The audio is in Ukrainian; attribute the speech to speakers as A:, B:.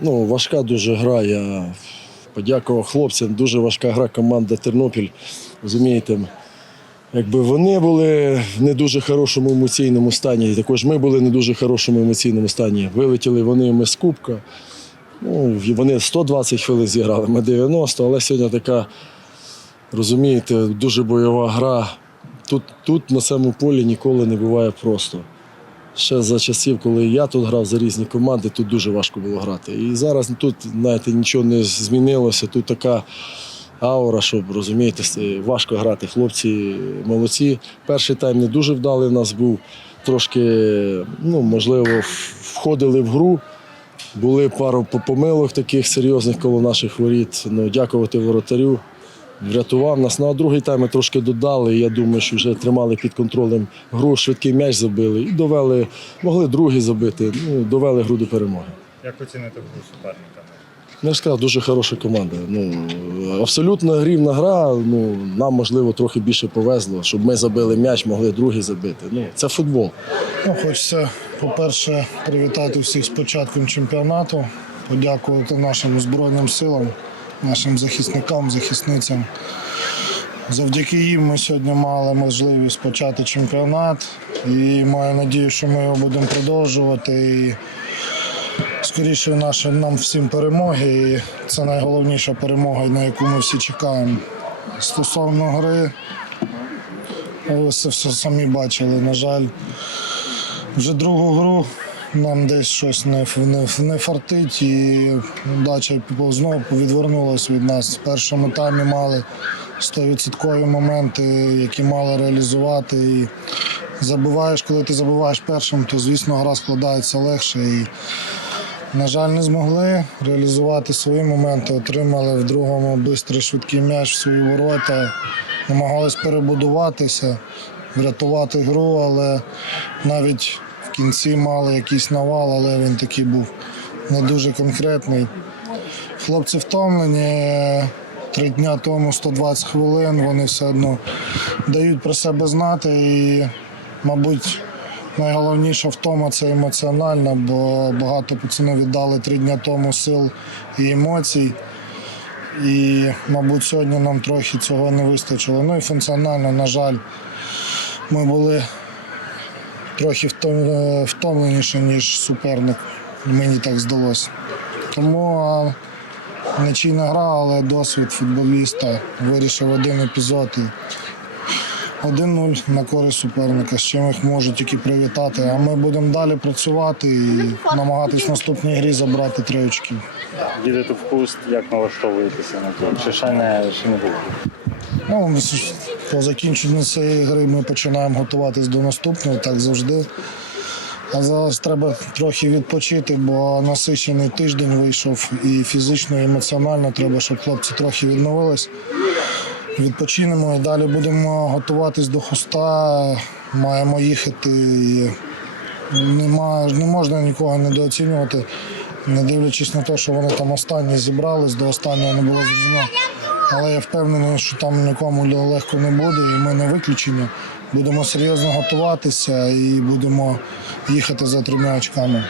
A: Ну, важка дуже гра. Я подякував хлопцям. Дуже важка гра команда Тернопіль. Розумієте, якби вони були в не дуже хорошому емоційному стані, і також ми були в не дуже хорошому емоційному стані. Вилетіли вони ми з Кубка. Ну, вони 120 хвилин зіграли, ми 90, але сьогодні така, розумієте, дуже бойова гра. Тут, тут на цьому полі ніколи не буває просто. Ще за часів, коли я тут грав за різні команди, тут дуже важко було грати. І зараз тут, знаєте, нічого не змінилося. Тут така аура, щоб розумієте, важко грати. Хлопці молодці. Перший тайм не дуже вдалий в нас був. Трошки, ну, можливо, входили в гру. Були пару помилок таких серйозних коло наших воріт. Ну, дякувати воротарю. Врятував нас. Ну, а другий тайм ми трошки додали. Я думаю, що вже тримали під контролем гру, швидкий м'яч забили і довели, могли другий забити. Ну, довели гру до перемоги.
B: Як оцінити гру суперника?
A: Ну, Я ж сказав, дуже хороша команда. Ну, абсолютно рівна гра. Ну, нам, можливо, трохи більше повезло, щоб ми забили м'яч, могли другий забити. Ну, це футбол.
C: Ну, хочеться, по-перше, привітати всіх з початком чемпіонату, подякувати нашим Збройним силам, нашим захисникам, захисницям. Завдяки їм ми сьогодні мали можливість почати чемпіонат і маю надію, що ми його будемо продовжувати. І скоріше наше, нам всім перемоги. І це найголовніша перемога, на яку ми всі чекаємо. Стосовно гри, ви це все самі бачили. На жаль, вже другу гру нам десь щось не, не, не фартить і дача знову відвернулася від нас. В першому таймі мали 100% моменти, які мали реалізувати. І забуваєш, коли ти забуваєш першим, то звісно гра складається легше. І, на жаль, не змогли реалізувати свої моменти, отримали в другому бистрий швидкий м'яч в свої ворота, намагались перебудуватися, врятувати гру, але навіть кінці мали якийсь навал, але він такий був не дуже конкретний. Хлопці втомлені. Три дня тому 120 хвилин, вони все одно дають про себе знати і, мабуть, найголовніша втома це емоціональна, бо багато пацанів віддали три дня тому сил і емоцій. І, мабуть, сьогодні нам трохи цього не вистачило. Ну і функціонально, на жаль, ми були трохи е, ніж суперник. Мені так здалося. Тому а, нечійна гра, але досвід футболіста вирішив один епізод. І 1-0 на користь суперника, з чим їх можуть тільки привітати. А ми будемо далі працювати і намагатись в наступній грі забрати три очки.
B: Їдете в хуст, як налаштовуєтеся на то? Чи ще не, ще не було?
C: Ну, по закінченню цієї гри ми починаємо готуватись до наступної, так завжди. А зараз треба трохи відпочити, бо насичений тиждень вийшов і фізично, і емоціонально треба, щоб хлопці трохи відновились. Відпочинемо і далі будемо готуватись до хуста. Маємо їхати. І нема, не можна нікого недооцінювати, не дивлячись на те, що вони там останні зібрались, до останнього не було зрозуміло. Але я впевнений, що там нікому легко не буде, і ми не виключення. Будемо серйозно готуватися і будемо їхати за трьома очками.